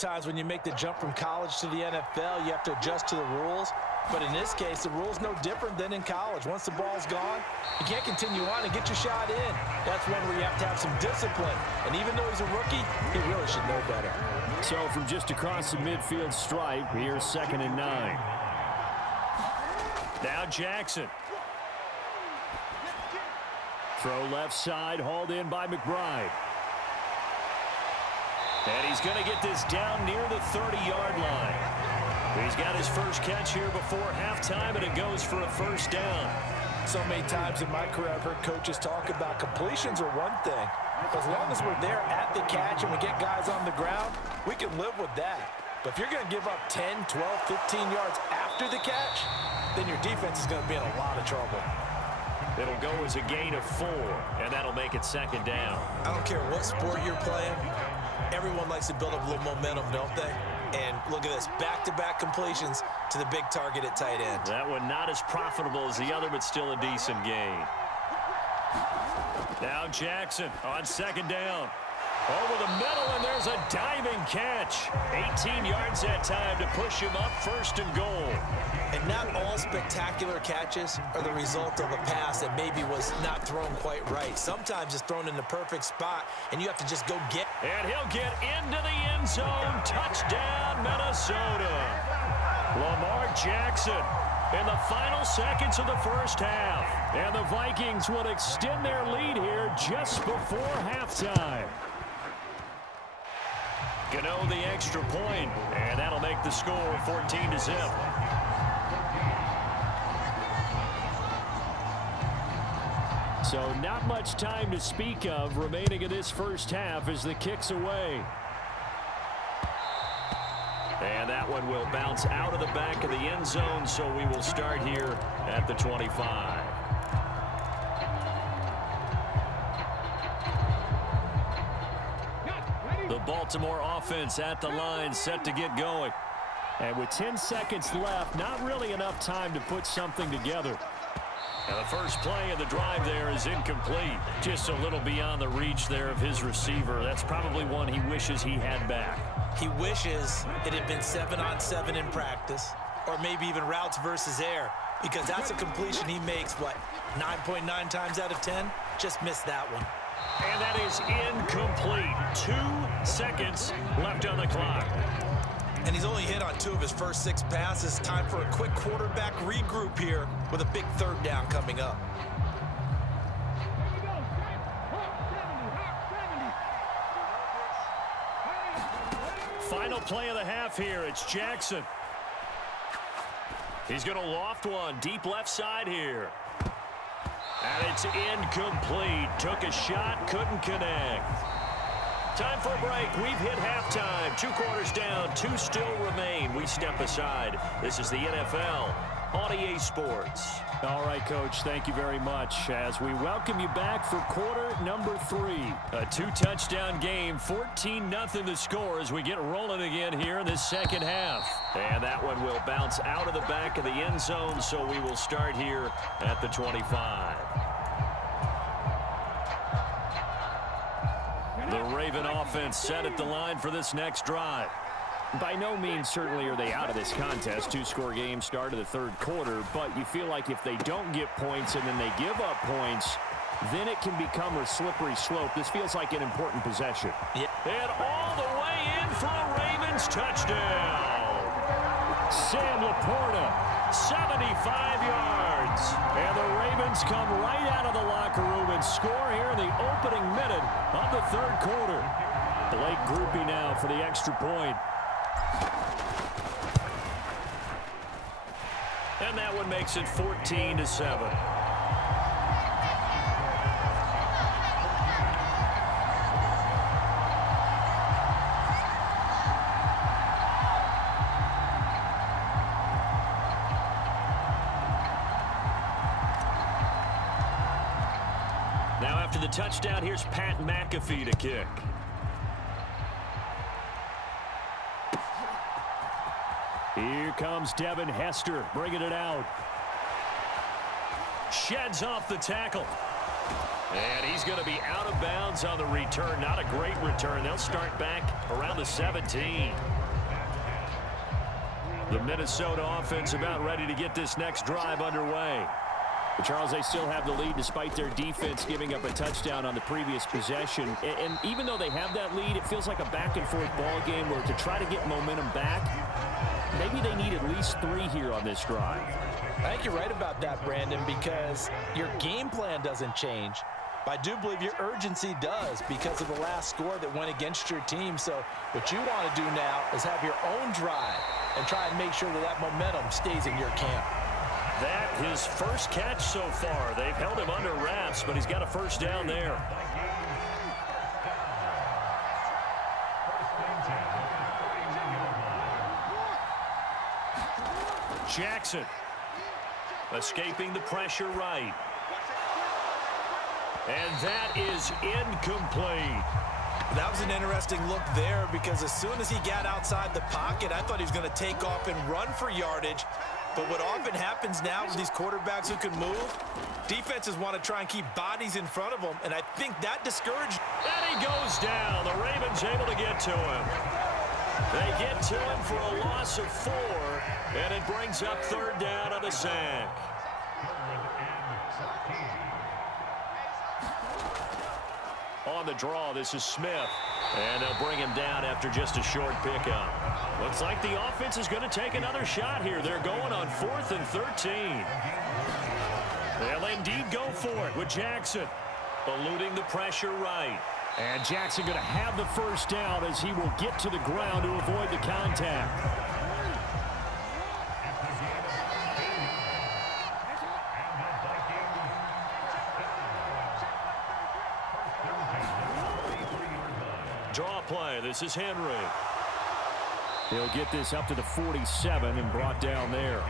Sometimes when you make the jump from college to the NFL, you have to adjust to the rules. But in this case, the rule's no different than in college. Once the ball's gone, you can't continue on and get your shot in. That's one where you have to have some discipline. And even though he's a rookie, he really should know better. So from just across the midfield stripe, here's 2nd and 9. Now Jackson. Throw left side, hauled in by McBride. And he's going to get this down near the 30-yard line. He's got his first catch here before halftime, and it goes for a first down. So many times in my career, I've heard coaches talk about completions are one thing. As long as we're there at the catch and we get guys on the ground, we can live with that. But if you're going to give up 10, 12, 15 yards after the catch, then your defense is going to be in a lot of trouble. It'll go as a gain of 4, and that'll make it 2nd down. I don't care what sport you're playing. Everyone likes to build up a little momentum, don't they? And look at this, back-to-back completions to the big target at tight end. That one not as profitable as the other, but still a decent gain. Now Jackson on 2nd down. Over the middle, and there's a diving catch. 18 yards that time to push him up 1st and goal. And not all spectacular catches are the result of a pass that maybe was not thrown quite right. Sometimes it's thrown in the perfect spot, and you have to just go get. And he'll get into the end zone. Touchdown, Minnesota. Lamar Jackson in the final seconds of the first half. And the Vikings will extend their lead here just before halftime. Gano the extra point, and that'll make the score 14-0. So not much time to speak of remaining in this first half as the kick's away. And that one will bounce out of the back of the end zone, so we will start here at the 25. The Baltimore offense at the line, set to get going. And with 10 seconds left, not really enough time to put something together. And the first play of the drive there is incomplete. Just a little beyond the reach there of his receiver. That's probably one he wishes he had back. He wishes it had been 7-on-7 in practice, or maybe even routes versus air, because that's a completion he makes, what, 9.9 times out of 10? Just missed that one. And that is incomplete. 2 seconds left on the clock. And he's only hit on 2 of his first 6 passes. Time for a quick quarterback regroup here with a big 3rd down coming up. Final play of the half here. It's Jackson. He's going to loft one deep left side here. And it's incomplete. Took a shot, couldn't connect. Time for a break. We've hit halftime. 2 quarters down, 2 still remain. We step aside. This is the NFL on EA Sports. All right, Coach, thank you very much as we welcome you back for quarter number 3. A 2-touchdown game, 14-0 the score as we get rolling again here in this second half. And that one will bounce out of the back of the end zone, so we will start here at the 25. The Raven offense set at the line for this next drive. By no means certainly are they out of this contest. 2-score game start of the 3rd quarter, but you feel like if they don't get points and then they give up points, then it can become a slippery slope. This feels like an important possession. Yeah. And all the way in for a Ravens touchdown. Sam Laporta, 75 yards. And the Ravens come right out of the locker room and score here in the opening minute of the 3rd quarter. Blake Grupe now for the extra point. And that one makes it 14-7. Now after the touchdown, here's Pat McAfee to kick. Here comes Devin Hester bringing it out. Sheds off the tackle. And he's going to be out of bounds on the return. Not a great return. They'll start back around the 17. The Minnesota offense about ready to get this next drive underway. But Charles, they still have the lead despite their defense giving up a touchdown on the previous possession. And even though they have that lead, it feels like a back-and-forth ball game where to try to get momentum back, maybe they need at least 3 here on this drive. I think you're right about that, Brandon, because your game plan doesn't change. But I do believe your urgency does because of the last score that went against your team. So what you want to do now is have your own drive and try and make sure that that momentum stays in your camp. That his first catch so far. They've held him under wraps, but he's got a first down there. Jackson escaping the pressure right. And that is incomplete. That was an interesting look there because as soon as he got outside the pocket, I thought he was going to take off and run for yardage. But what often happens now with these quarterbacks who can move, defenses want to try and keep bodies in front of them, and I think that discouraged. And he goes down. The Ravens able to get to him. They get to him for a loss of 4, and it brings up 3rd down on the sack. On the draw, this is Smith. And they'll bring him down after just a short pickup. Looks like the offense is going to take another shot here. They're going on 4th and 13. They'll indeed go for it with Jackson. Eluding the pressure right. And Jackson going to have the first down as he will get to the ground to avoid the contact. Draw play. This is Henry. He'll get this up to the 47 and brought down there.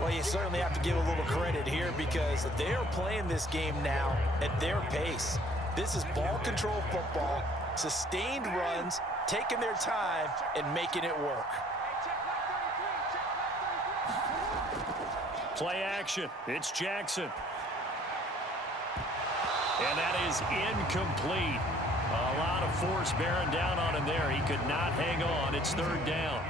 Well, you certainly have to give a little credit here because they're playing this game now at their pace. This is ball control football, sustained runs, taking their time and making it work. Play action. It's Jackson. And that is incomplete. A lot of force bearing down on him there. He could not hang on. It's 3rd down.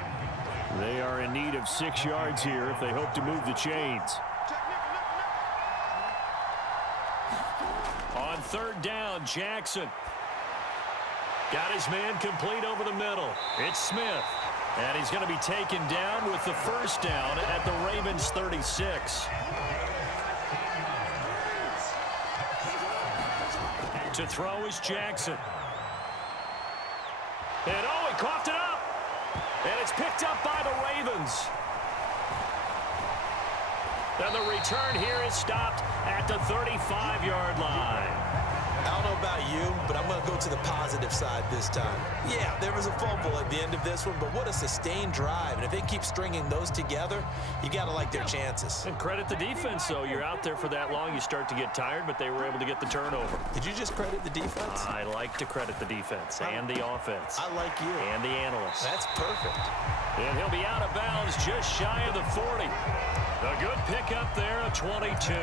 They are in need of 6 yards here if they hope to move the chains. On 3rd down, Jackson. Got his man complete over the middle. It's Smith. And he's going to be taken down with the first down at the Ravens 36. To throw is Jackson. And oh, he coughed it up. And it's picked up by the Ravens. And the return here is stopped at the 35-yard line. I don't know about you, but I'm going to go to the positive side this time. Yeah, there was a fumble at the end of this one, but what a sustained drive. And if they keep stringing those together, you got to like their chances. And credit the defense, though. You're out there for that long, you start to get tired, but they were able to get the turnover. Did you just credit the defense? I like to credit the defense and the offense. I like you. And the analysts. That's perfect. And he'll be out of bounds just shy of the 40. A good pickup there at 22.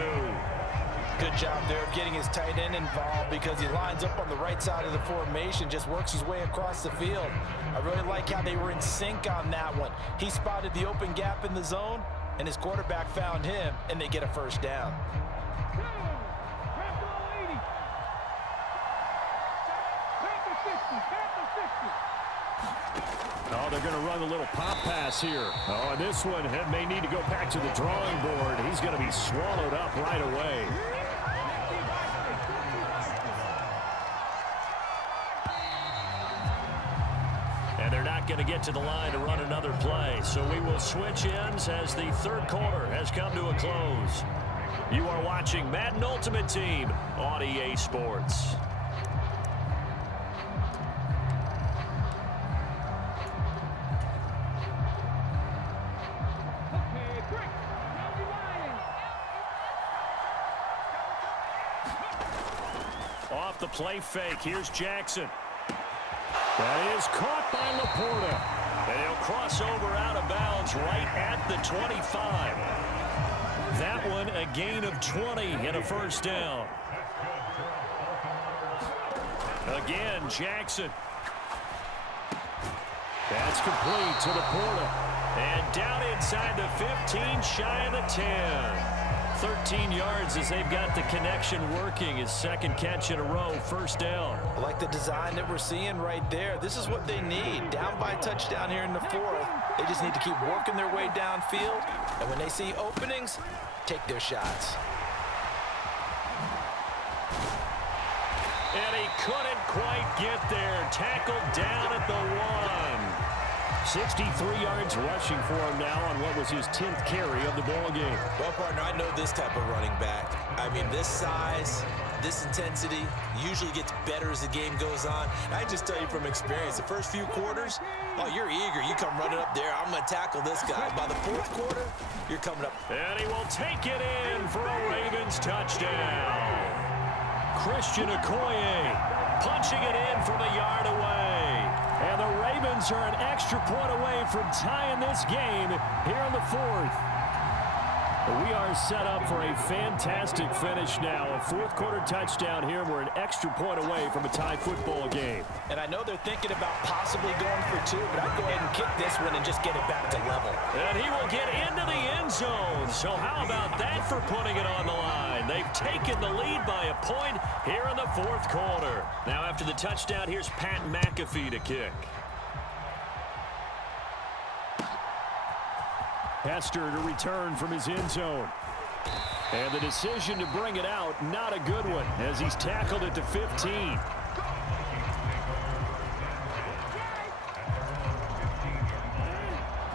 Good job there of getting his tight end involved because he lines up on the right side of the formation, just works his way across the field. I really like how they were in sync on that one. He spotted the open gap in the zone, and his quarterback found him, and they get a first down. Oh, they're going to run a little pop pass here. Oh, and this one may need to go back to the drawing board. He's going to be swallowed up right away. And they're not going to get to the line to run another play. So we will switch ends as the 3rd quarter has come to a close. You are watching Madden Ultimate Team on EA Sports. Off the play fake, here's Jackson. That is caught by Laporta. And he'll cross over out of bounds right at the 25. That one a gain of 20 and a first down. Again, Jackson. That's complete to the Porter. And down inside the 15, shy of the 10. 13 yards as they've got the connection working. His second catch in a row, first down. I like the design that we're seeing right there. This is what they need. Down by touchdown here in the fourth. They just need to keep working their way downfield. And when they see openings, take their shots. And he couldn't quite get there. Tackled down at the 1. 63 yards rushing for him now on what was his 10th carry of the ball game. Well, partner, I know this type of running back. I mean, this size, this intensity usually gets better as the game goes on. And I just tell you from experience, the first few quarters, oh, you're eager. You come running up there. I'm going to tackle this guy. By the fourth quarter, you're coming up. And he will take it in for a Ravens touchdown. Christian Okoye punching it in from a yard away. And the Ravens are an extra point away from tying this game here in the fourth. We are set up for a fantastic finish now. A fourth quarter touchdown here. We're an extra point away from a tie football game. And I know they're thinking about possibly going for two, but I'd go ahead and kick this one and just get it back to level. And he will get into the end zone. So how about that for putting it on the line? They've taken the lead by a point here in the fourth quarter. Now after the touchdown, here's Pat McAfee to kick. Hester to return from his end zone. And the decision to bring it out, not a good one, as he's tackled at the 15.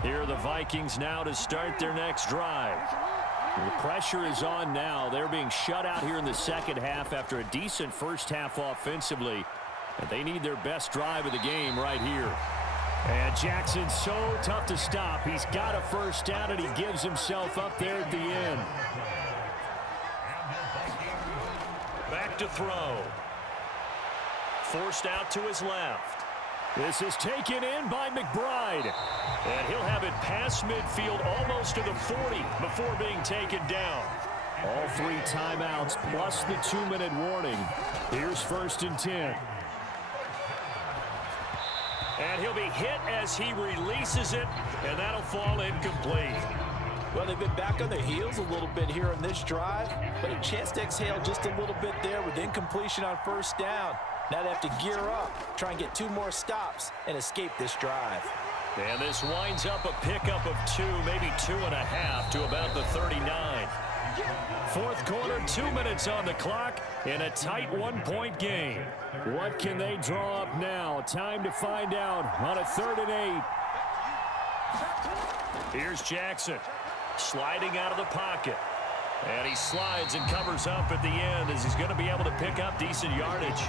Here are the Vikings now to start their next drive. The pressure is on now. They're being shut out here in the second half after a decent first half offensively. And they need their best drive of the game right here. And Jackson's so tough to stop. He's got a first down, and he gives himself up there at the end. Back to throw. Forced out to his left. This is taken in by McBride. And he'll have it past midfield almost to the 40 before being taken down. All 3 timeouts plus the 2-minute warning. Here's 1st and 10. And he'll be hit as he releases it, and that'll fall incomplete. Well, they've been back on their heels a little bit here on this drive, but a chance to exhale just a little bit there with incompletion on first down. Now they have to gear up, try and get 2 more stops, and escape this drive. And this winds up a pickup of 2, maybe 2.5 to about the 39. Fourth quarter, 2 minutes on the clock in a tight 1-point game. What can they draw up now? Time to find out on a 3rd and 8. Here's Jackson sliding out of the pocket. And he slides and covers up at the end as he's going to be able to pick up decent yardage.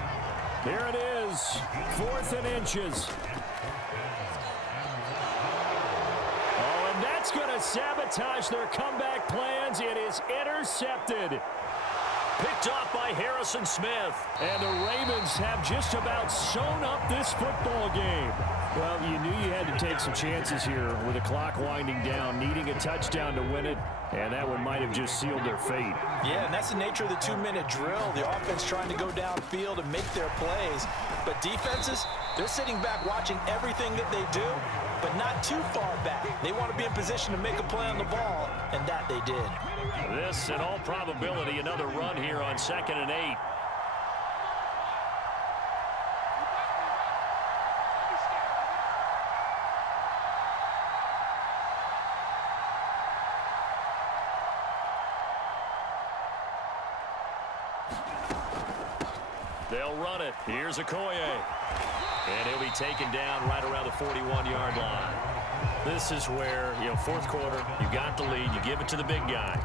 Here it is, 4th and inches. That's going to sabotage their comeback plans. It is intercepted. Picked off by Harrison Smith. And the Ravens have just about sewn up this football game. Well, you knew you had to take some chances here with the clock winding down, needing a touchdown to win it, and that one might have just sealed their fate. Yeah, and that's the nature of the 2-minute drill. The offense trying to go downfield and make their plays. But defenses, they're sitting back watching everything that they do, but not too far back. They want to be in position to make a play on the ball, and that they did. This, in all probability, another run here on 2nd and 8. They'll run it. Here's Okoye. And he'll be taken down right around the 41-yard line. This is where, fourth quarter, you got the lead, you give it to the big guy.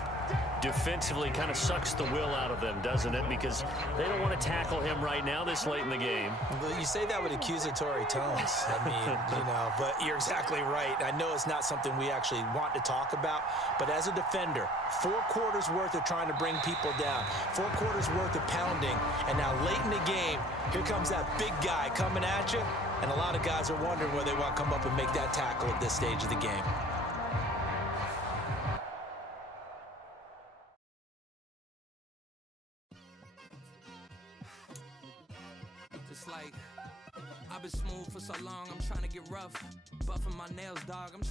Defensively kind of sucks the will out of them, doesn't it? Because they don't want to tackle him right now this late in the game. Well, you say that with accusatory tones. I mean, but you're exactly right. I know it's not something we actually want to talk about, but as a defender, 4 quarters worth of trying to bring people down, 4 quarters worth of pounding, and now late in the game, here comes that big guy coming at you, and a lot of guys are wondering whether they want to come up and make that tackle at this stage of the game. Just like I've been smooth for so long, I'm trying to get rough. Buffing my nails, dog, I'm trying